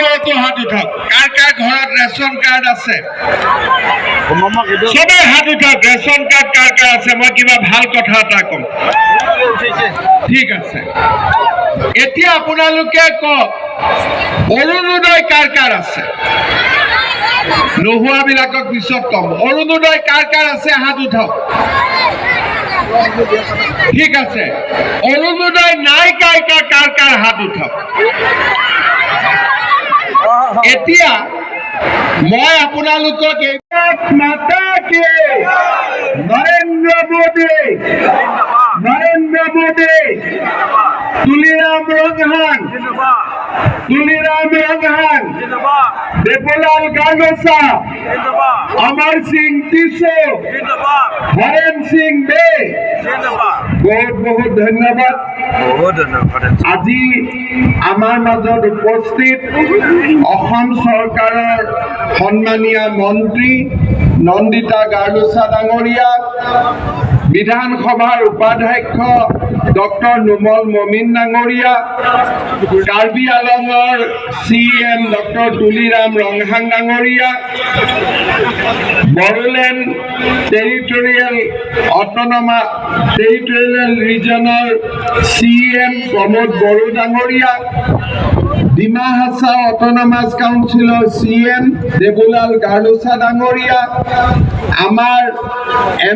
ওপৰতো হাত উঠাওক কাৰ কাৰ ঘৰত ৰেচন কাৰ্ড আছে সবে হাত উঠাওক ৰেচন কাৰ্ড কাৰ কাৰ আছে মই কিবা ভাল কথা এটা কম ঠিক আছে এতিয়া আপোনালোকে কওক অৰুণোদয় কাৰ কাৰ আছে নোহোৱাবিলাকক পিছত কম অৰুণোদয় কাৰ কাৰ আছে হাত উঠাওক ঠিক আছে অৰুণোদয় নাই কাৰ কাৰ হাত উঠাওক এতিয়া মই আপোনালোকক মাতা কি নৰেন্দ্ৰ মোদী তুলিৰাম ৰংহান দেপুলাল গাৰ্গছা অমৰ সিং টিছো হৰেন সিং বে বহুত ধন্যবাদ আজি আমাৰ মাজত উপস্থিত অসম চৰকাৰৰ সন্মানীয় মন্ত্ৰী নন্দিতা গাৰ্গছা ডাঙৰীয়া বিধানসভাৰ উপাধ্যক্ষ ডক্টৰ নুমল মমিন ডাঙৰীয়া কাৰ্বি আলঙৰ CM ডক্টৰ তুলিৰাম ৰংহান ডাঙৰীয়া বড়োলেণ্ড টেৰিটৰিয়েল ৰিজনৰ CM প্ৰমোদ বড়ো ডাঙৰীয়া ডিমা হাছাও অটোনমাস কাউন্সিলৰ CM দেবুলাল গাৰ্গছা ডাঙৰীয়া আমাৰ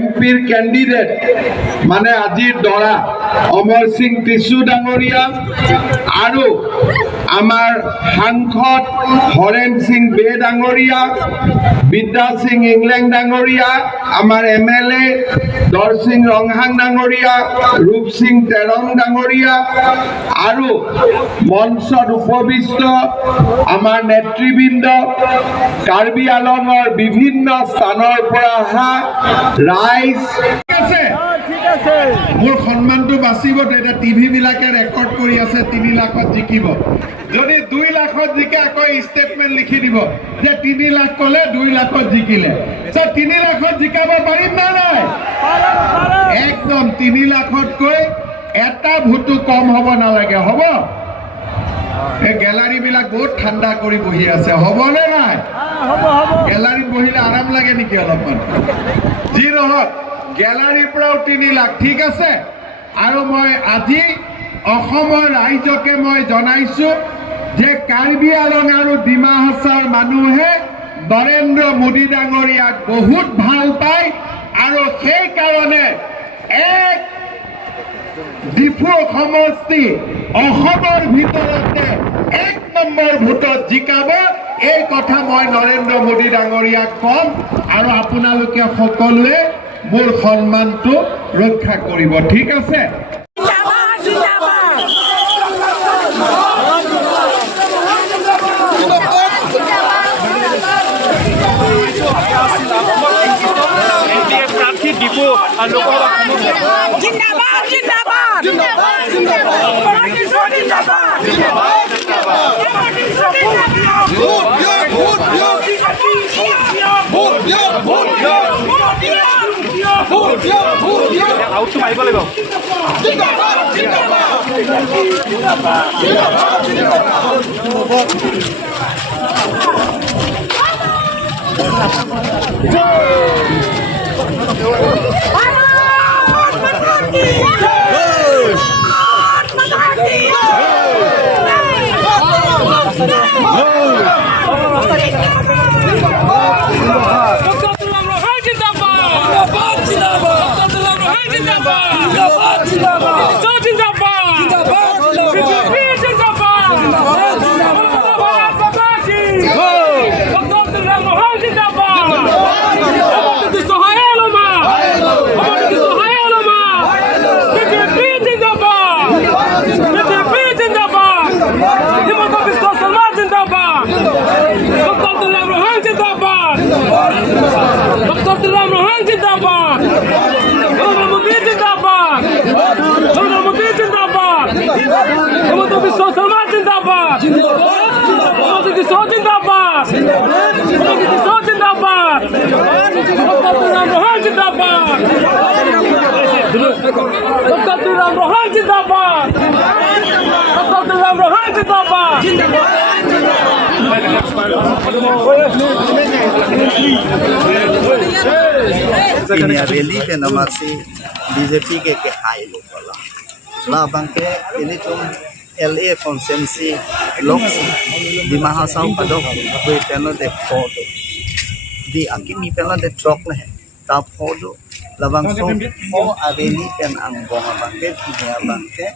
MPৰ কেণ্ডিডেট মানে আজিৰ দৰা অমৰ সিং টিছু ডাঙৰীয়া আৰু আমাৰ সাংসদ হৰেন সিং বে ডাঙৰীয়া বিদ্যা সিং ইংলেণ্ড ডাঙৰীয়া আমাৰ MLA দৰ সিং ৰংহান ডাঙৰীয়া ৰূপ সিং তেৰং ডাঙৰীয়া আৰু মঞ্চত উপবিষ্ট আমাৰ নেতৃবৃন্দ কাৰ্বি আলঙৰ বিভিন্ন স্থানৰ পৰা অহা ৰাইজ মোৰ সন্মানটো বাচিব তেতিয়া টিভি বিলাকে ৰেকৰ্ড কৰি আছে 3 লাখত জিকিব যদি 2 লাখত জিকে আকৌ ষ্টেটমেন্ট লিখি দিব যে 3 লাখ কলে 2 লাখত জিকিলে 3 লাখত জিকাব পাৰিম না নাই একদম 3 লাখতকৈ এটা ভোটো কম হ'ব নালাগে হ'ব এই গ্যালাৰী বিলাক বহুত ঠাণ্ডা কৰি বহি আছে হ'বনে নাই গ্যালাৰীত বহিলে আৰাম লাগে নেকি অলপমান যি নহওক গ্যালাৰীৰ পৰাও 3 লাখ ঠিক আছে আৰু মই আজি অসমৰ ৰাইজকে মই জনাইছো যে কাৰ্বি আলং আৰু ডিমা হাছাৰ মানুহে নৰেন্দ্ৰ মোদী ডাঙৰীয়াক বহুত ভাল পায় আৰু সেই কাৰণে এক ডিফু সমষ্টি অসমৰ ভিতৰতে 1 নম্বৰ ভোটত জিকাব এই কথা মই নৰেন্দ্ৰ মোদী ডাঙৰীয়াক কম আৰু আপোনালোকে সকলোৱে মোৰ সন্মানটো ৰক্ষা কৰিব ঠিক আছে আউটটো মাৰিব লাগিব ini rally ke nama si BJP ke high lokal lah bangke ini tuh LA konsensi loksi di mahasau pada gue pernah de foto di akimi pernah de truck lah tap foto labang so oh rally kan anggong bangke ini bangke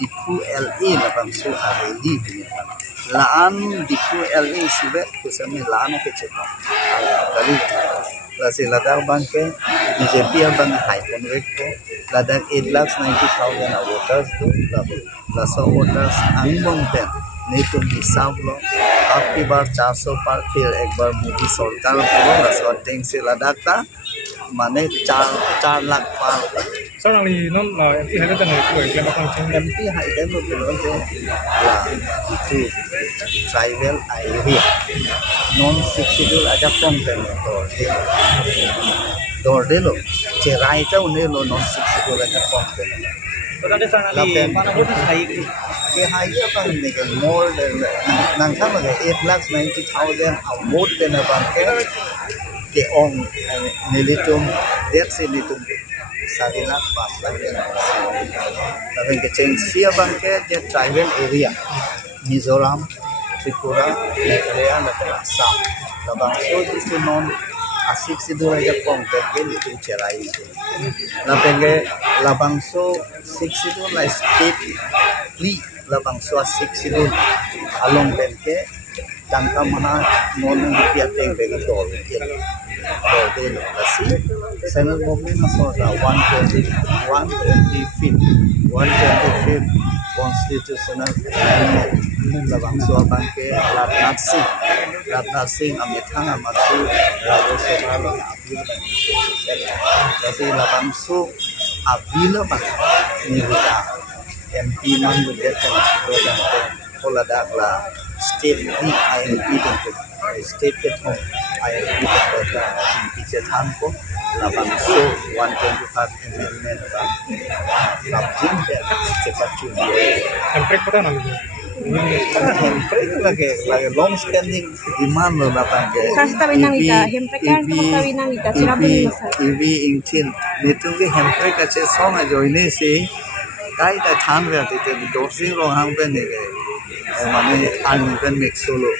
dipu LA labang so rally laan dipu LA sibe kusami laan ke cepat kali Lasi Ladakh bangke BJP bang high convert ko Ladakh 8,90,000 voters do laso voters angbong pen netum hisab lo आपकी बार 400 पार फिर एक बार मोदी सरकार को lasso tang से Ladakh ta माने 4 लाख पार sau này thì nó là MP hay cái người tuổi là con trên MP hai cái một cái là itu tribal area non sexual aja konten dorde lo cerai ta une lo non sexual aja konten तो दादे sana li mana vote sai ke hai apa ni ke more than nang sama ke 8,90,000 vote den apa ke ong nilitum det nilitum Sarinak pas lagi tapi kecil siapa ke dia tribal area Mizoram, Tripura, Meghalaya, dan Assam. Labang so itu non asik situ aja konten itu cerai. Labang so six itu lah state free. Labang so asik situ along benke tangka mana non rupiah teng dol. Dol masih. Senal mobil masuk 125th constitutional amendment labang so bangke Rajnath Singh Amithang Amasu Rabo Sobalo Abil jadi labang so Abil bang nibuta MP man bedekan ko Ladakh la state di INP itu state ke thong INP ko ta piche than ko labang so 125 amendment ba labjin pe cepat cuma hampir pernah nanti lagi long standing demand lo lapang ke Sasta winang ita, hempre kan sasta winang ita, sirabun masa. EV engine nitung ke hempre kache song a joine se kai ta than ba te dosing rong hang pe ne ke mane army pen mix solo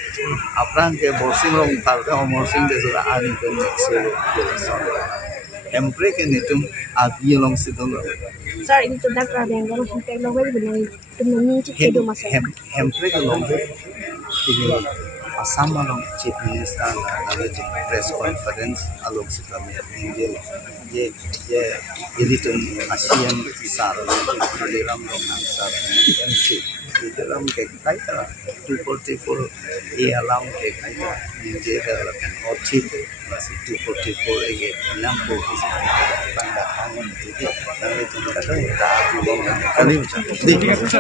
aprang ke bossing rong par ka morsing de sura army pen mix solo hempre ke nitung agi long sidong Sir, ini tuh dah kerana yang hempre lo wei benar benar cik kedo masa. hempre ke long ini Assam along chief minister na press conference along sita me ye elitum ASEAN sar diram long sar MC diram ke kaita 244 e alam ke kaita je development or chief masih 244 e lampu banda hangun jadi kami tidak ada kali